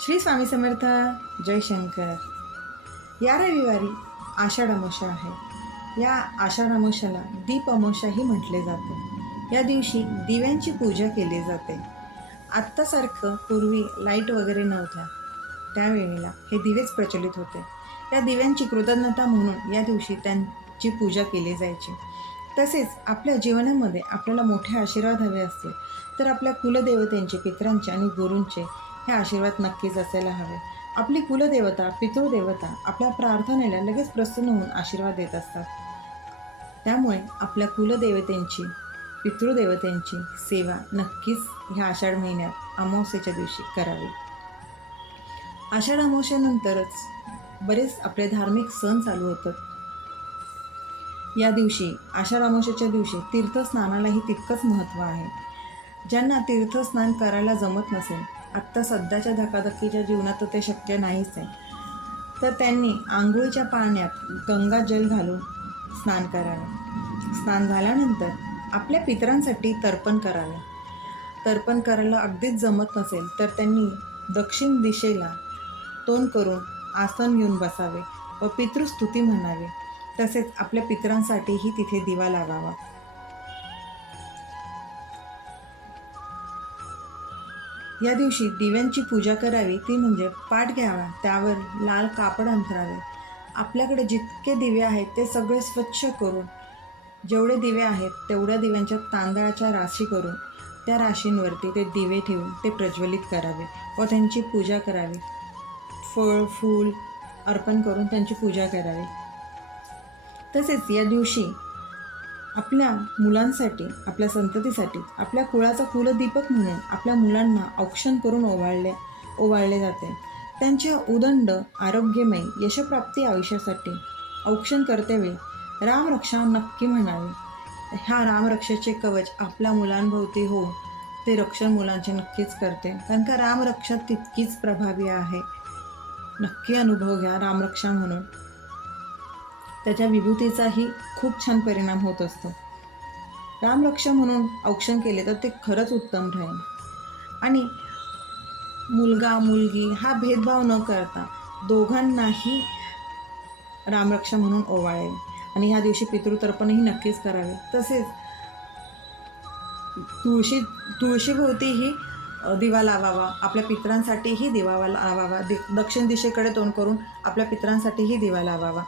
श्री स्वामी समर्थ जयशंकर या रविवारी आषाढ अमावस्या आहे. या आषाढ अमावस्याला दीप अमावस्याही म्हटले जाते. या दिवशी दिव्यांची पूजा केली जाते. आत्तासारखं पूर्वी लाइट वगैरे नव्हत्या. त्यावेळेला हे दिवेच प्रचलित होते. या दिव्यांची कृतज्ञता म्हणून या दिवशी त्यांची पूजा केली जायची. तसेच आपल्या जीवनामध्ये आपल्याला मोठे आशीर्वाद हवे असतील तर आपल्या कुलदेवतेंचे पित्रांचे आणि गुरूंचे हे आशीर्वाद नक्कीच असायला हवे. आपली कुलदेवता पितृदेवता आपल्या प्रार्थनेला लगेच प्रसन्न होऊन आशीर्वाद देत असतात. त्यामुळे आपल्या कुलदेवतेंची पितृदेवतेंची सेवा नक्कीच ह्या आषाढ महिन्यात अमावस्येच्या दिवशी करावी. आषाढ अमावस्येनंतरच बरेच आपले धार्मिक सण चालू होतात. या दिवशी आषाढ अमावस्येच्या दिवशी तीर्थस्नानालाही तितकंच महत्त्व आहे. ज्यांना तीर्थस्नान करायला जमत नसेल आत्ता सध्याच्या धकाधकीच्या जीवनात तर ते शक्य नाहीच आहे. तर त्यांनी आंघोळीच्या पाण्यात गंगा जल घालून स्नान करावे. स्नान झाल्यानंतर आपल्या पितरांसाठी तर्पण करावे. तर्पण करायला अगदीच जमत नसेल तर त्यांनी दक्षिण दिशेला तोंड करून आसन घेऊन बसावे व पितृस्तुती म्हणावे. तसेच आपल्या पितरांसाठीही तिथे दिवा लावावा या दिवशी दिव्यांची पूजा करावी ती म्हणजे पाठ घ्यावा त्यावर लाल कापड अंथरावे आपल्याकडे जितके दिवे आहेत ते सगळे स्वच्छ करून जेवढे दिवे आहेत तेवढ्या दिव्यांच्या तांदळाच्या राशी करून त्या राशींवरती ते दिवे ठेवून ते प्रज्वलित करावे व त्यांची पूजा करावी. फळ फूल अर्पण करून त्यांची पूजा करावी. तसेच या दिवशी आपल्या मुलांसाठी आपल्या संततीसाठी आपल्या कुळाचा कुलदीपक म्हणून आपल्या मुलांना औक्षण करून ओवाळले ओवाळले जाते. त्यांच्या उदंड आरोग्यमय यशप्राप्ती आयुष्यासाठी औक्षण करतेवेळी रामरक्षा नक्की म्हणावे. ह्या रामरक्षेचे कवच आपल्या मुलांभोवती हो ते रक्षण मुलांचे नक्कीच करते. कारण का रामरक्षा तितकीच प्रभावी आहे. नक्की अनुभव घ्या रामरक्षा म्हणून. त्याच्या विभूतीचाही खूप छान परिणाम होत असतो. रामरक्ष म्हणून औक्षण केले तर ते खरंच उत्तम राहील. आणि मुलगा मुलगी हा भेदभाव न करता दोघांनाही रामरक्षा म्हणून ओवाळेल. आणि ह्या दिवशी पितृतर्पणही नक्कीच करावे. तसेच तुळशी तुळशीभोवतीही दिवा लावावा. आपल्या पितरांसाठीही दिवा लावावा. दि दक्षिण दिशेकडे तोंड करून आपल्या पितरांसाठीही दिवा लावावा.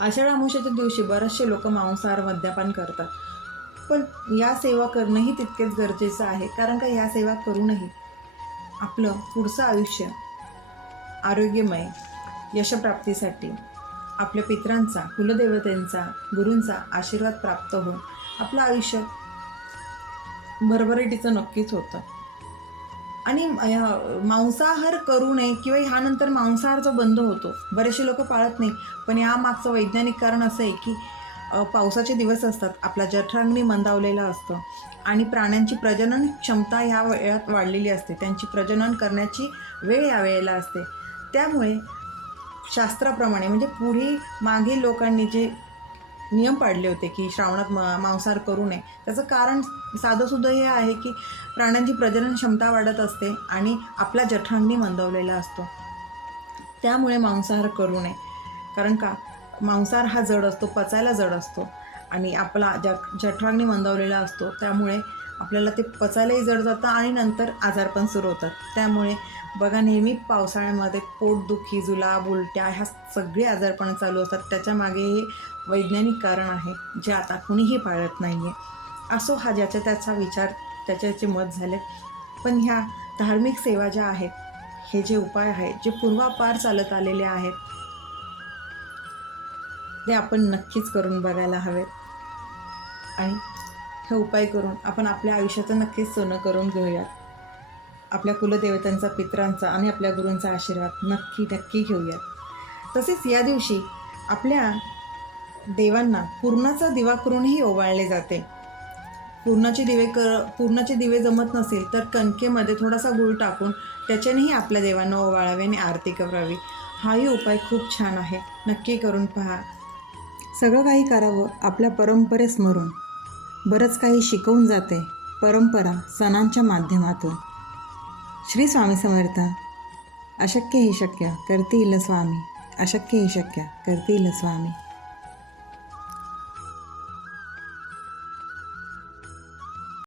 आषाढ अमावस्येच्या दिवशी बरेचसे लोक मांसाहार मद्यपान करतात. पण या सेवा करणंही तितकेच गरजेचं आहे कारण का या सेवा करूनही आपलं पुढचं आयुष्य आरोग्यमय यशप्राप्तीसाठी आपल्या पित्रांचा कुलदेवतेंचा गुरूंचा आशीर्वाद प्राप्त होऊन आपलं आयुष्य भरभराटीचं नक्कीच होतं. आणि मांसाहार करू नये किंवा ह्यानंतर मांसाहार जो बंद होतो बरेचसे लोक पाळत नाही. पण यामागचं वैज्ञानिक कारण असं आहे की पावसाचे दिवस असतात आपला जठरांगणी मंदावलेला असतं आणि प्राण्यांची प्रजनन क्षमता ह्या वेळात वाढलेली असते. त्यांची प्रजनन करण्याची वेळ या वेळेला असते. त्यामुळे शास्त्राप्रमाणे म्हणजे पुढे मागील लोकांनी जे नियम पाडले होते की श्रावणात म मांसाहार करू नये. त्याचं कारण साधंसुद्धा हे आहे की प्राण्यांची प्रजनन क्षमता वाढत असते आणि आपला जठरांनी मंदवलेला असतो. त्यामुळे मांसाहार करू नये. कारण का? मांसाहार हा जड असतो पचायला जड असतो आणि आपला ज जठरांनी मंदवलेला असतो त्यामुळे आपल्याला ते पचायलाही जड जातं आणि नंतर आजारपण सुरू होतात. त्यामुळे बघा नेहमी पावसाळ्यामध्ये पोटदुखी जुलाब उलट्या ह्या सगळे आजारपण चालू असतात. त्याच्यामागे हे वैज्ञानिक कारण आहे जे आता कुणीही पाळत नाही आहे असो हा ज्याच्या त्याचा विचार त्याच्याचे मत झाले. पण ह्या धार्मिक सेवा ज्या आहेत हे जे उपाय आहेत जे पूर्वापार चालत आलेले आहेत ते आपण नक्कीच करून बघायला हवेत. आणि हे उपाय करून आपण आपल्या आयुष्याचं नक्कीच सोनं करून घेऊयात. आपल्या कुलदेवतांचा पित्रांचा आणि आपल्या गुरूंचा आशीर्वाद नक्की नक्की घेऊयात. तसेच या दिवशी आपल्या देवांना पूर्णाचा दिवा करूनही ओवाळले जाते. पूर्णाचे दिवे कर पूर्णाचे दिवे जमत नसेल तर कणकेमध्ये थोडासा गुळ टाकून त्याच्यानेही आपल्या देवांना ओवाळावे आणि आरती करावी. हाही उपाय खूप छान आहे. नक्की करून पहा. सगळं काही करावं आपल्या परंपरे स्मरून बरंच काही शिकवून जाते परंपरा सणांच्या माध्यमातून. श्री स्वामी समर्थ. अशक्य ही शक्य करतील स्वामी. अशक्य ही शक्य करतील स्वामी.